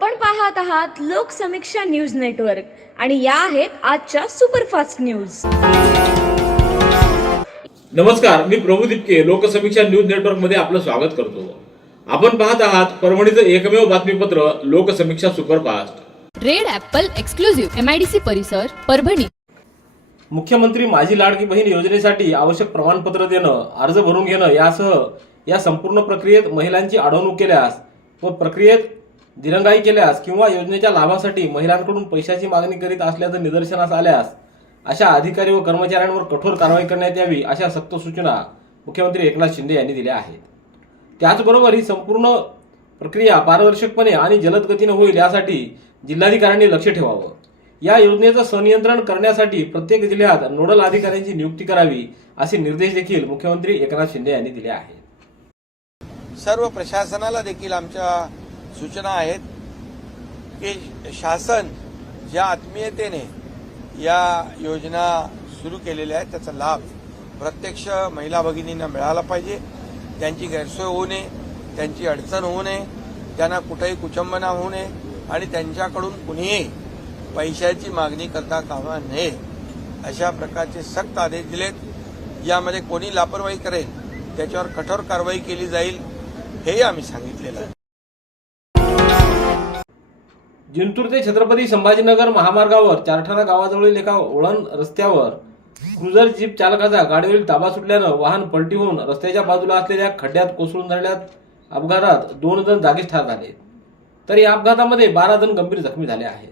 आपण पाहत आहात लोकसमीक्षा न्यूज नेटवर्क आणि या आहेत आजच्या सुपरफास्ट न्यूज. नमस्कार मी प्रभू दिपके लोकसमीक्षा न्यूज नेटवर्कमध्ये आपलं स्वागत करतो. आपण पाहत आहात परभणीचं एकमेव बातमीपत्र Loksamiksha superfast. Red apple exclusive MIDC परिसर परभणी. मुख्यमंत्री माझी लाडकी बहीण योजनेसाठी आवश्यक प्रमाणपत्र देणं अर्ज भरून घेणं यासह या संपूर्ण प्रक्रियेत महिलांची अडवणूक केल्यास व प्रक्रियेत दिरंगाई केल्यास किंवा योजनेच्या लाभासाठी महिलांकडून पैशाची मागणी करीत असल्याचं निदर्शनास आल्यास अशा अधिकारी व कर्मचाऱ्यांवर कठोर कारवाई करण्यात यावी अशा सक्त सूचना मुख्यमंत्री एकनाथ शिंदे यांनी दिल्या आहेत. त्याचबरोबर ही संपूर्ण प्रक्रिया पारदर्शकपणे आणि जलद गतीने होईल यासाठी जिल्हाधिकाऱ्यांनी लक्ष ठेवावं. या योजनेचं संनियंत्रण करण्यासाठी प्रत्येक जिल्ह्यात नोडल अधिकाऱ्यांची नियुक्ती करावी असे निर्देश देखील मुख्यमंत्री एकनाथ शिंदे यांनी दिले आहेत. सर्व प्रशासनाला देखील आमच्या सूचना आहेत की शासन ज्या आत्मीयतेने या योजना सुरू केलेल्या आहेत त्याचा लाभ प्रत्यक्ष महिला भगिनींना मिळाला पाहिजे. त्यांची गैरसोय होऊ नये त्यांची अडचण होऊ नये त्यांना कुठेही कुचंबना होऊ नये आणि त्यांच्याकडून कुणीही पैशाची मागणी करता कामा नये. अशा प्रकारचे सक्त आदेश दिलेत. यामध्ये कोणी लापरवाही करेल त्याच्यावर कठोर कारवाई केली जाईल हेही आम्ही सांगितलेलं आहे. जिंतूर ते छत्रपती संभाजीनगर महामार्गावर चारठाणा गावाजवळील एका वळण रस्त्यावर क्रुझर जीप चालकाचा गाडीवरील ताबा सुटल्यानं वाहन पलटी होऊन रस्त्याच्या बाजूला असलेल्या खड्ड्यात कोसळून झालेल्या अपघातात दोन जण जागीच ठार झाले. तर या अपघातामध्ये बारा जण गंभीर जखमी झाले आहेत.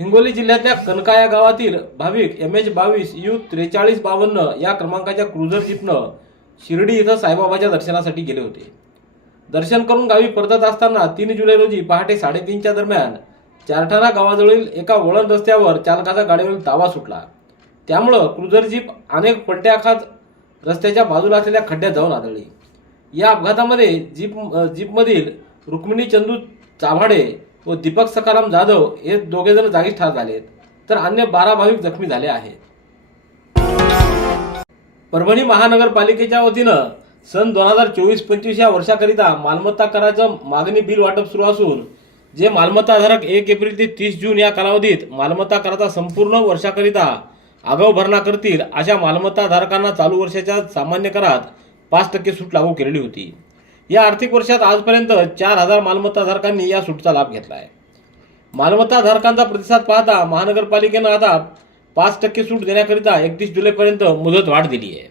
हिंगोली जिल्ह्यातल्या कनका या गावातील भाविक एम एच बावीस यू त्रेचाळीस बावन्न या क्रमांकाच्या क्रुझर जीपनं शिर्डी इथं साईबाबाच्या दर्शनासाठी गेले होते. दर्शन करून गावी परतत असताना तीन जुलै रोजी पहाटे साडेतीनच्या दरम्यान चारठाणा गावाजवळील एका वळण रस्त्यावर चालकाचा गाडीवरील ताबा सुटला. त्यामुळं क्रुझर जीप अनेक पलट्या खात रस्त्याच्या बाजूला असलेल्या खड्ड्यात जाऊन आदळली. या अपघातामध्ये जीप जीपमधील रुक्मिणी चंदू चाभाडे व दीपक सखाराम जाधव हे दोघे जण जागीच ठार झालेत तर अन्य बारा भाविक जखमी झाले आहेत. परभणी महानगरपालिकेच्या वतीनं सन दोन हजार चोवीस पंचवीस या वर्षाकरिता मालमत्ता कराचं मागणी बिल वाटप सुरू असून जे मालमत्ताधारक एक एप्रिल ते तीस जून या कालावधीत मालमत्ता कराचा संपूर्ण वर्षाकरिता आगाऊ भरणा करतील अशा मालमत्ताधारकांना चालू वर्षाच्या सामान्य करात पाच टक्के सूट लागू केलेली होती. या आर्थिक वर्षात आजपर्यंत चार हजार मालमत्ताधारकांनी या सूटचा लाभ घेतला आहे मालमत्ताधारकांचा प्रतिसाद पाहता महानगरपालिकेनं आता पाच टक्के सूट देण्याकरिता एकतीस जुलैपर्यंत मुदत वाढ दिली आहे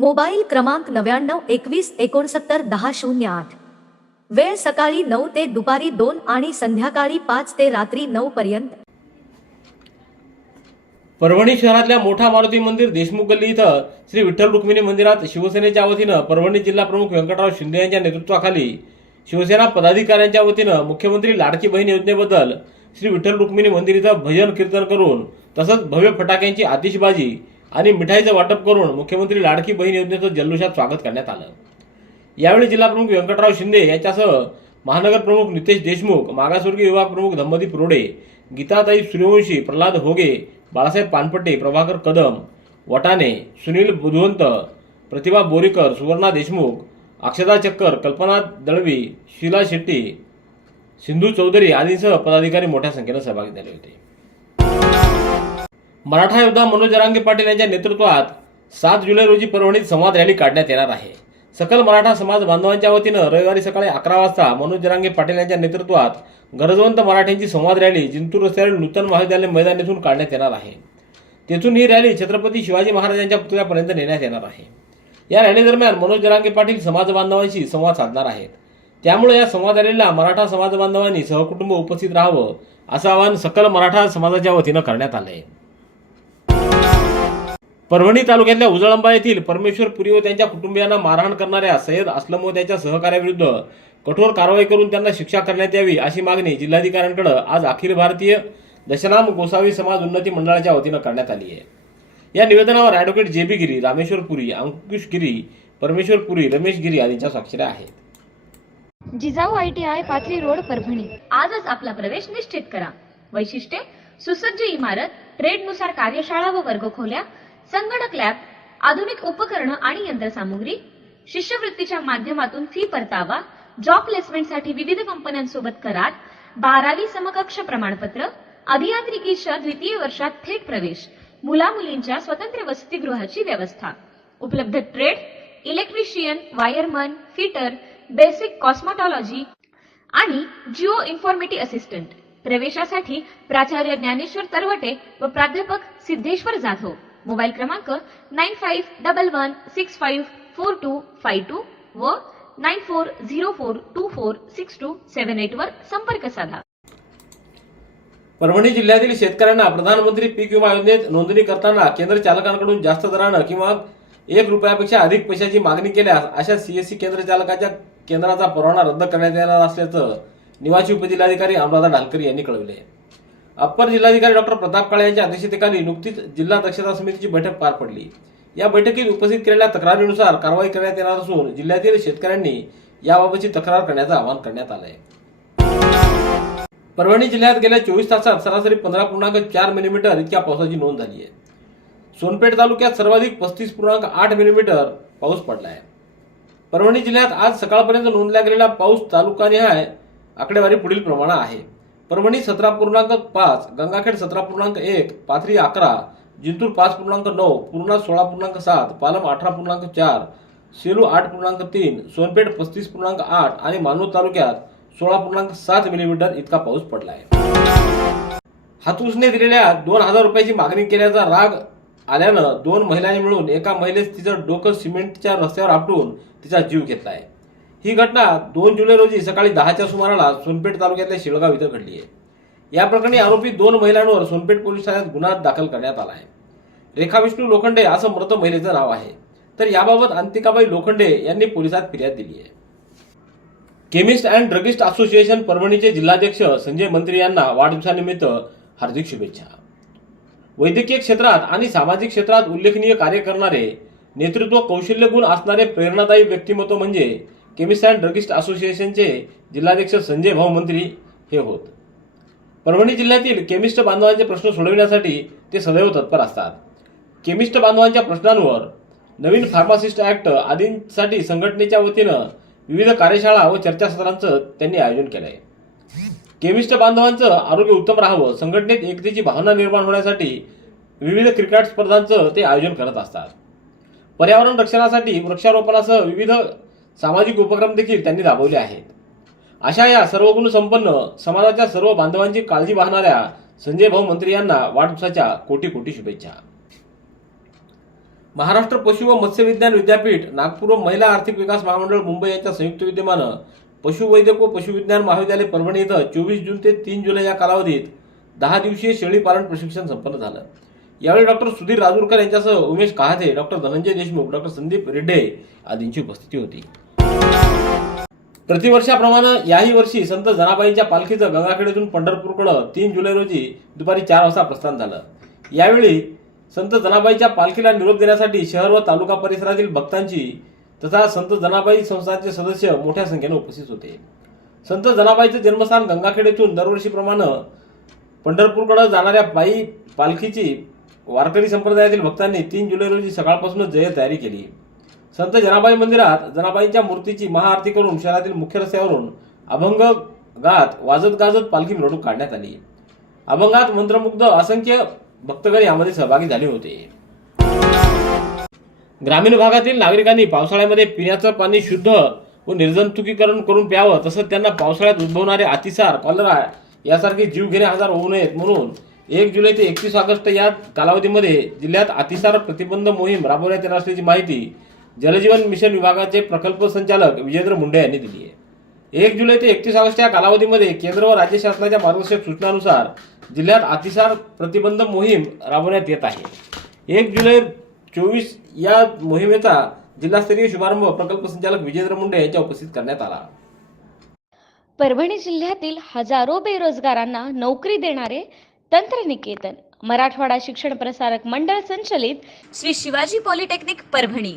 मोबाईल क्रमांक नव्याण्णव एकवीस एकोणसत्तर दहा शून्य आठ. वेळ सकाळी नऊ ते दुपारी दोन आणि संध्याकाळी पाच ते रात्री नऊ पर्यंत. परभणी शहरातल्या मोठा मारुती मंदिर देशमुख गल्ली इथं श्री विठ्ठल रुक्मिणी मंदिरात शिवसेनेच्या वतीनं परभणी जिल्हा प्रमुख व्यंकटराव शिंदे यांच्या नेतृत्वाखाली शिवसेना पदाधिकाऱ्यांच्या वतीनं मुख्यमंत्री लाडकी बहीण योजनेबद्दल श्री विठ्ठल रुक्मिणी मंदिर इथं भजन कीर्तन करून तसंच भव्य फटाक्यांची आतिषबाजी आणि मिठाईचं वाटप करून मुख्यमंत्री लाडकी बहीण योजनेचं जल्लोषात स्वागत करण्यात आलं. यावेळी जिल्हाप्रमुख व्यंकटराव शिंदे यांच्यासह महानगर प्रमुख नितेश देशमुख मागासवर्गीय विभाग प्रमुख धम्मदीप रोडे गीताताई सूर्यवंशी प्रल्हाद होगे बाळासाहेब पानपट्टे प्रभाकर कदम वटाने सुनील बुधवंत प्रतिभा बोरीकर सुवर्णा देशमुख अक्षदा चक्कर कल्पना दळवी शीला शेट्टी सिंधू चौधरी आदींसह पदाधिकारी मोठ्या संख्येनं सहभागी झाले होते. मराठा योद्धा मनोज जरांगे पाटील यांच्या नेतृत्वात सात जुलै रोजी परभणीत संवाद रॅली काढण्यात येणार आहे. सकल मराठा समाज बांधवांच्या वतीनं रविवारी सकाळी अकरा वाजता मनोज जरांगे पाटील यांच्या नेतृत्वात गरजवंत मराठ्यांची संवाद रॅली जिंतूर रस्त्यावरील नूतन महाविद्यालय मैदान येथून काढण्यात येणार आहे. तेथून ही रॅली छत्रपती शिवाजी महाराजांच्या पुतळ्यापर्यंत नेण्यात येणार आहे. या रॅलीदरम्यान मनोज जरांगे पाटील समाज बांधवांशी संवाद साधणार आहेत. त्यामुळे या संवाद रॅलीला मराठा समाज बांधवांनी सहकुटुंब उपस्थित राहावं असं आवाहन सकल मराठा समाजाच्या वतीनं करण्यात आलं आहे परभणी तालुक्यातल्या उजळंबा येथील परमेश्वर पुरी व त्यांच्या कुटुंबियांना मारहाण करणाऱ्या सय्यद असलम व त्याच्या सहकार्याविरुद्ध कठोर कारवाई करून त्यांना शिक्षा करण्यात यावी अशी मागणी जिल्हाधिकाऱ्यांकडे आज अखिल भारतीय दशनाम गोसावी समाज उन्नती मंडळाच्या वतीनं करण्यात आली आहे. या निवेदनावर ॲडव्होकेट जे बी गिरी रामेश्वर पुरी अंकुश गिरी परमेश्वर पुरी रमेश गिरी आदींच्या स्वाक्षऱ्या आहेत. Jijau I T I Pathri road Parbhani. आजच आपला प्रवेश निश्चित करा. वैशिष्ट्ये सुसज्ज इमारत ट्रेडनुसार कार्यशाळा व वर्गखोल्या संगणक लॅब आधुनिक उपकरणं आणि यंत्रसामुग्री शिष्यवृत्तीच्या माध्यमातून फी परतावा जॉब प्लेसमेंटसाठी विविध कंपन्यांसोबत करार बारावी समकक्ष प्रमाणपत्र अभियांत्रिकीच्या द्वितीय वर्षात थेट प्रवेश मुला मुलींच्या स्वतंत्र वसतिगृहाची व्यवस्था उपलब्ध trade electrician wireman fitter basic cosmetology आणि जिओ इन्फॉर्मेटी असिस्टंट. प्रवेशासाठी प्राचार्य ज्ञानेश्वर तरवटे व प्राध्यापक सिद्धेश्वर जाधव. मोबाईल क्रमांक nine five double one six five four two five two व nine four zero four two four six two seven eight वर संपर्क साधा. परभणी जिल्ह्यातील शेतकऱ्यांना प्रधानमंत्री पीक विमा योजनेत नोंदणी करताना केंद्र चालकांकडून जास्त दरानं किंवा एक रुपयापेक्षा अधिक पैशाची मागणी केल्यास अशा सीएससी केंद्र चालकाच्या केंद्राचा परवाना रद्द करण्यात येणार असल्याचं निवासी उपजिल्हाधिकारी अमराधा ढालकर यांनी कळविले. अप्पर जिल्हाधिकारी डॉक्टर प्रताप काळे यांच्या अध्यक्षतेखाली नुकतीच जिल्हा दक्षता समितीची बैठक पार पडली. या बैठकीत उपस्थित केलेल्या तक्रारीनुसार कारवाई करण्यात येणार असून जिल्ह्यातील शेतकऱ्यांनी याबाबतची तक्रार करण्याचं आवाहन करण्यात आलं आहे परभणी जिल्ह्यात गेल्या चोवीस तासात सरासरी पंधरा पूर्णांक चार मिलीमीटर इतक्या पावसाची नोंद झाली आहे. सोनपेठ तालुक्यात सर्वाधिक पस्तीस पूर्णांक आठ मिलीमीटर पाऊस पडला आहे परभणी जिल्ह्यात आज सकाळपर्यंत नोंदल्या गेलेला पाऊस तालुकानिहाय आकडेवारी पुढील प्रमाणात आहे. परभणी सतरा पूर्णांक पाच गंगाखेड सतरा पूर्णांक एक पाथरी अकरा जिंतूर पाच पूर्णांक नऊ पूर्णा सोळा पूर्णांक सात पालम अठरा पूर्णांक चार सेलू आठ पूर्णांक तीन सोनपेठ पस्तीस पूर्णांक आठ आणि मानूर तालुक्यात सोळा पूर्णांक सात मिलीमीटर इतका पाऊस पडला आहे हातूसने दिलेल्या दोन हजार रुपयाची मागणी केल्याचा राग आल्यानं दोन महिलांनी मिळून एका महिलेस तिचं डोकं सिमेंटच्या रस्त्यावर आपटून तिचा जीव घेतला आहे ही घटना दोन जुलै रोजी सकाळी दहाच्या सुमाराला सोनपेठ तालुक्यातल्या शिळगाव इथं घडली आहे. या प्रकरणी आरोपी दोन महिलांवर सोनपेठ पोलीस ठाण्यात गुन्हा दाखल करण्यात आला आहे. रेखा विष्णू लोखंडे असं मृत महिलेचं नाव आहे. तर याबाबत अंतिकाबाई लोखंडे यांनी पोलिसात फिर्याद दिली आहे. केमिस्ट अँड ड्रगिस्ट असोसिएशन परभणीचे जिल्हाध्यक्ष संजय मंत्री यांना वाढदिवसानिमित्त हार्दिक शुभेच्छा. वैद्यकीय क्षेत्रात आणि सामाजिक क्षेत्रात उल्लेखनीय कार्य करणारे नेतृत्व कौशल्य गुण असणारे प्रेरणादायी व्यक्तिमत्व म्हणजे केमिस्ट अँड ड्रगिस्ट असोसिएशनचे जिल्हाध्यक्ष संजय भाऊ मंत्री हे होत. परभणी जिल्ह्यातील केमिस्ट बांधवांचे प्रश्न सोडविण्यासाठी ते सदैव तत्पर असतात. केमिस्ट बांधवांच्या प्रश्नांवर नवीन फार्मासिस्ट ऍक्ट आदींसाठी संघटनेच्या वतीनं विविध कार्यशाळा व चर्चासत्रांचं त्यांनी आयोजन केलं आहे केमिस्ट बांधवांचं आरोग्य उत्तम राहावं संघटनेत एकतेची भावना निर्माण होण्यासाठी विविध क्रिकेट स्पर्धांचं ते आयोजन करत असतात. पर्यावरण रक्षणासाठी वृक्षारोपणासह विविध सामाजिक उपक्रम देखील त्यांनी राबवले आहेत. अशा या सर्व समाजाच्या सर्व बांधवांची काळजी वाहणाऱ्या संजय भाऊ मंत्री यांना वाढदिवसाच्या कोटी कोटी शुभेच्छा. महाराष्ट्र पशु व मत्स्य विज्ञान विद्यापीठ नागपूर व महिला आर्थिक विकास महामंडळ मुंबई यांच्या संयुक्त विद्यमानं पशुवैद्यक व पशुविज्ञान महाविद्यालय परभणी इथं चोवीस जून ते तीन जुलै या कालावधीत दहा दिवसीय शेळी पालन प्रशिक्षण संपन्न झालं. यावेळी डॉक्टर सुधीर राजूरकर यांच्यासह उमेश कहाते डॉक्टर धनंजय देशमुख डॉक्टर संदीप रेड्डे आदींची उपस्थिती होती. प्रतिवर्षाप्रमाणे याही वर्षी संत जनाबाईंच्या पालखीचं गंगाखेडेतून पंढरपूरकडं तीन जुलै रोजी दुपारी चार वाजता प्रस्थान झालं. यावेळी संत जनाबाईच्या पालखीला निरोप देण्यासाठी शहर व तालुका परिसरातील भक्तांची तथा संत जनाबाई संस्थांचे सदस्य मोठ्या संख्येने उपस्थित होते. संत जनाबाईचं जन्मस्थान गंगाखेड येथून दरवर्षीप्रमाणे पंढरपूरकडे जाणाऱ्या पायी पालखीची वारकरी संप्रदायातील भक्तांनी तीन जुलै रोजी सकाळपासूनच जय तयारी केली. संत जनाबाई मंदिरात जनाबाईंच्या मूर्तीची महाआरती करून शहरातील मुख्य रस्त्यावरून अभंग गात वाजत गाजत पालखी मिरवणूक काढण्यात आली. अभंगात मंत्रमुग्ध असंख्य भक्तगण यामध्ये सहभागी झाले होते. ग्रामीण भागातील नागरिकांनी पावसाळ्यामध्ये पिण्याचं पाणी शुद्ध व निर्जंतुकीकरण करून प्यावं तसंच त्यांना पावसाळ्यात उद्भवणारे अतिसार कॉलरा यासारखे जीवघेणे आजार होऊ नयेत म्हणून एक जुलै ते एकतीस ऑगस्ट या कालावधीमध्ये जिल्ह्यात अतिसार प्रतिबंध मोहीम राबवण्यात येणार असल्याची माहिती जलजीवन मिशन विभागाचे प्रकल्प संचालक विजेंद्र मुंडे यांनी दिली आहे. एक जुलै ते एकतीस ऑगस्ट या कालावधीमध्ये केंद्र व राज्य शासनाच्या मार्गदर्शक सूचनानुसार जिल्ह्यात अतिसार प्रतिबंध मोहीम राबवण्यात येत आहे. एक जुलै चोवीस या मोहिमेचा जिल्हास्तरीय शुभारंभ प्रकल्प संचालक विजेंद्र मुंडे यांच्या उपस्थित करण्यात आला. परभणी जिल्ह्यातील हजारो बेरोजगारांना नोकरी देणारे तंत्रनिकेतन मराठवाडा शिक्षण प्रसारक मंडळ संचलित श्री शिवाजी पॉलिटेक्निक परभणी.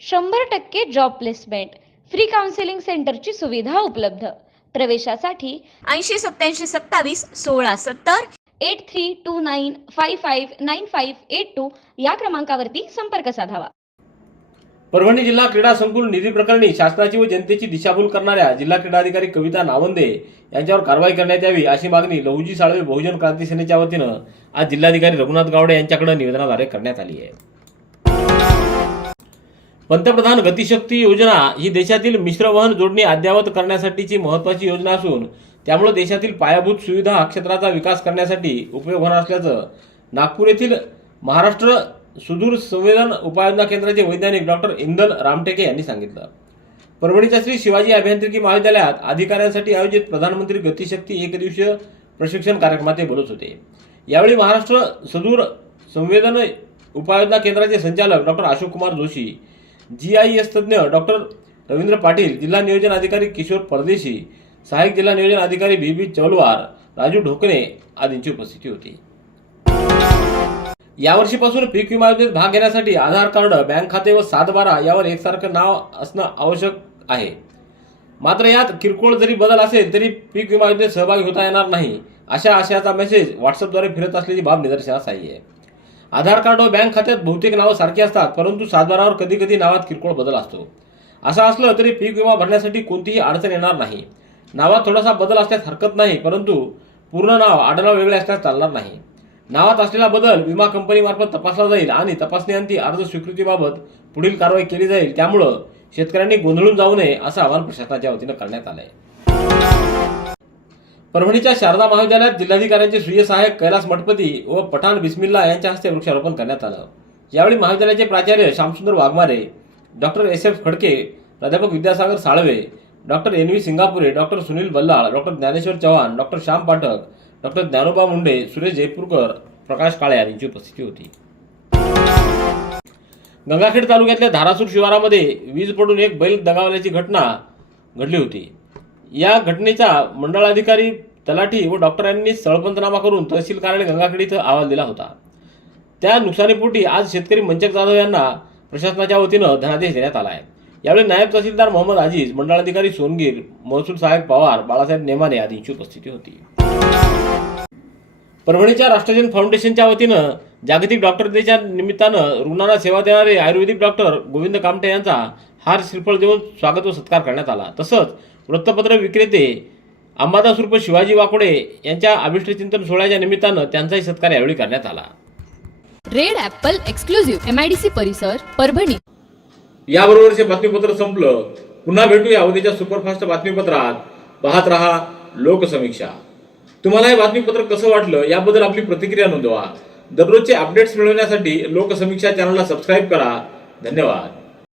शंभर टक्के जॉब प्लेसमेंट फ्री काउन्सिलिंग सेंटरची सुविधा उपलब्ध. प्रवेशासाठी ऐंशी सत्याऐंशी सत्तावीस सोळा सत्तर eight three two nine five five nine five eight two या क्रमांकावरती संपर्क साधावा. परभणी जिल्हा क्रीडा संकुल निधी प्रकरणी शासनाची व जनतेची दिशाभूल करणाऱ्या जिल्हा क्रीडाधिकारी कविता नावंदे यांच्यावर कारवाई करण्यात यावी अशी मागणी लहुजी साळवे बहुजन क्रांती सेनेच्या वतीनं आज जिल्हाधिकारी रघुनाथ गावडे यांच्याकडे निवेदनाद्वारे करण्यात आली आहे. पंतप्रधान गतिशक्ती योजना ही देशातील मिश्रवहन जोडणी अद्ययावत करण्यासाठीची महत्वाची योजना असून त्यामुळे देशातील पायाभूत सुविधा हा क्षेत्राचा विकास करण्यासाठी उपयोग होणार असल्याचं नागपूर येथील महाराष्ट्र सुदूर संवेदन उपाययोजना केंद्राचे वैज्ञानिक डॉक्टर इंदल रामटेके यांनी सांगितलं. परभणीच्या श्री शिवाजी अभियांत्रिकी महाविद्यालयात अधिकाऱ्यांसाठी आयोजित प्रधानमंत्री गतिशक्ती एकदिवसीय प्रशिक्षण कार्यक्रमात ते बोलत होते. यावेळी महाराष्ट्र सदूर संवेदन उपाययोजना केंद्राचे संचालक doctor Ashok Kumar Joshi G I S तज्ज्ञ डॉक्टर रवींद्र पाटील जिल्हा नियोजन अधिकारी किशोर परदेशी सहाय्यक जिल्हा नियोजन अधिकारी बी बी चौलवार राजू ढोकणे आदींची उपस्थिती होती. यावर्षीपासून पीक विमा योजनेत भाग घेण्यासाठी आधार कार्ड बँक खाते व सात बारा यावर एकसारखं नाव असणं आवश्यक आहे. मात्र यात किरकोळ जरी बदल असेल तरी पीक विमा योजनेत सहभागी होता येणार नाही अशा आशयाचा मेसेज व्हॉट्सअपद्वारे फिरत असलेली बाब निदर्शनास आली आहे. आधार कार्ड व बँक खात्यात बहुतेक नावं सारखी असतात परंतु सातबारावर कधी कधी नावात किरकोळ बदल असतो. असं असलं तरी पीक विमा भरण्यासाठी कोणतीही अडचण येणार नाही. नावात थोडासा बदल असल्यास हरकत नाही परंतु पूर्ण नाव आडनाव वेगळे असल्यास चालणार नाही. नावात असलेला बदल विमा कंपनीमार्फत तपासला जाईल आणि तपासणीअंती अर्ज स्वीकृतीबाबत पुढील कारवाई केली जाईल त्यामुळं शेतकऱ्यांनी गोंधळून जाऊ नये असं आवाहन प्रशासनाच्या वतीनं करण्यात आलं आहे परभणीच्या शारदा महाविद्यालयात जिल्हाधिकाऱ्यांचे स्वीय सहाय्यक कैलास मठपती व पठाण बिस्मिल्ला यांच्या हस्ते वृक्षारोपण करण्यात आलं. यावेळी महाविद्यालयाचे प्राचार्य Shyamsundar Waghmare doctor S. F. Khadke प्राध्यापक Vidyasagar Salve doctor N. V. Singapure doctor Sunil Ballal doctor Dnyaneshwar Chavan doctor Shyam Pathak doctor Dnyanoba Munde Suresh Jaipurkar Prakash Kale यांची उपस्थिती होती. गंगाखेड तालुक्यातल्या धारासूर शिवारामध्ये वीज पडून एक बैल दगावल्याची घटना घडली होती. या घटनेचा मंडळाधिकारी तलाठी व डॉक्टरांनी स्थळपंचनामा करून तहसील कार्यालय गंगाखेड इथं अहवाल दिला होता. त्या नुकसानीपोटी आज शेतकरी मंचक जाधव यांना प्रशासनाच्या वतीनं धनादेश देण्यात आला आहे यावेळी नायब तहसीलदार मोहम्मद आजीज मंडळाधिकारी सोनगीर महसूल सहाय्यक पवार बाळासाहेब नेमाने आदींची उपस्थिती होती. परभणीच्या राष्ट्रजन फाउंडेशनच्या वतीनं जागतिक डॉक्टर डेच्या निमित्तानं रुग्णांना सेवा देणारे आयुर्वेदिक डॉक्टर गोविंद कामटे यांचा हार श्रीफळ देऊन स्वागत व सत्कार करण्यात आला. तसंच वृत्तपत्र विक्रेते अंबादास उर्फ शिवाजी वाकोडे यांच्या अभिष्टचिंतन सोहळ्याच्या निमित्तानं त्यांचाही सत्कार यावेळी करण्यात आला. Red apple exclusive M I D C परिसर परभणी. याबरोबरचे बातमीपत्र संपलं. पुन्हा भेटूया उद्याच्या सुपरफास्ट बातमीपत्रात. पाहत रहा लोकसमीक्षा. तुम्हाला हे बातमीपत्र कसं वाटलं याबद्दल आपली प्रतिक्रिया नोंदवा. दररोजचे अपडेट्स मिळवण्यासाठी लोकसमीक्षा चॅनलला सबस्क्राईब करा. धन्यवाद.